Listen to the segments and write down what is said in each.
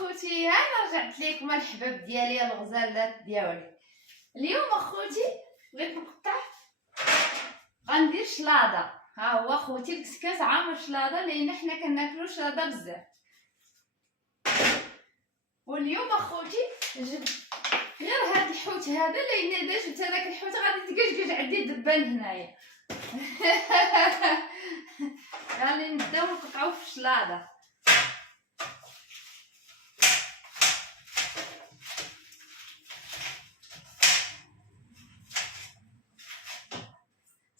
اخوتي انا رجعت لكم الحباب ديالي الغزالات ديالي. اليوم اخوتي بغيت نقطع، غندير شلاضه. ها هو اخوتي الكسكاس عامر شلاضه، لان حنا كناكلو شلاضه بزاف. واليوم اخوتي جبت غير هاد الحوت هذا، لان اذا جبت هذاك الحوت غادي تكشكش عندي دبان هنايا. غادي نبداو نقطعو في الشلاضه.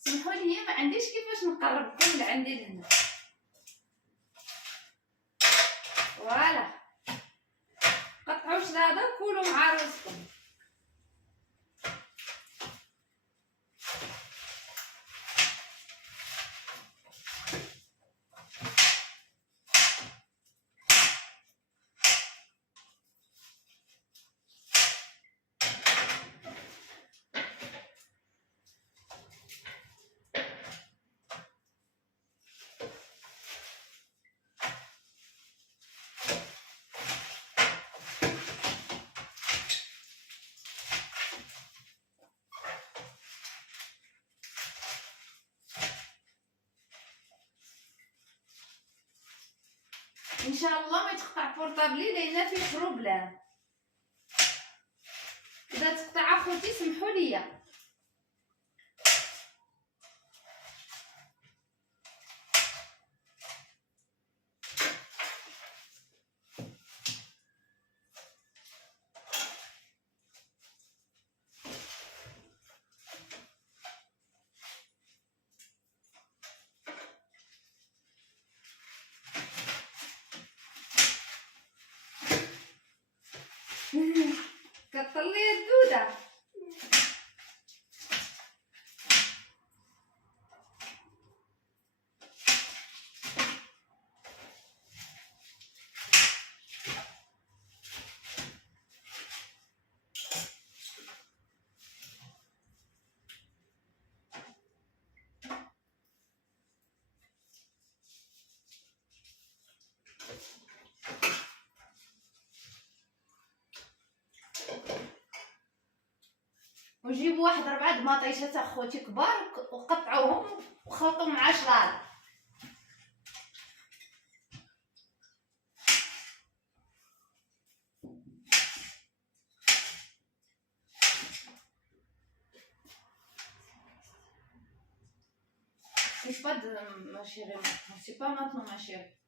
سمحوا لي ما عنديش كيفاش نقرب لكم لعندي لهنا. فوالا قطعوا شلاضه وكلوا مع راسكم. ان شاء الله ما يتقطع بورطابلي لان فيه بروبليم. اذا تقطع اخوتي سمحوا لي. كطلي الدوده. وجيبوا واحد 4 دماطيشات اخوتي كبار وقطعوهم وخلطوهم مع شلاضه. C'est pas de ma chérie, c'est pas maintenant ma chérie.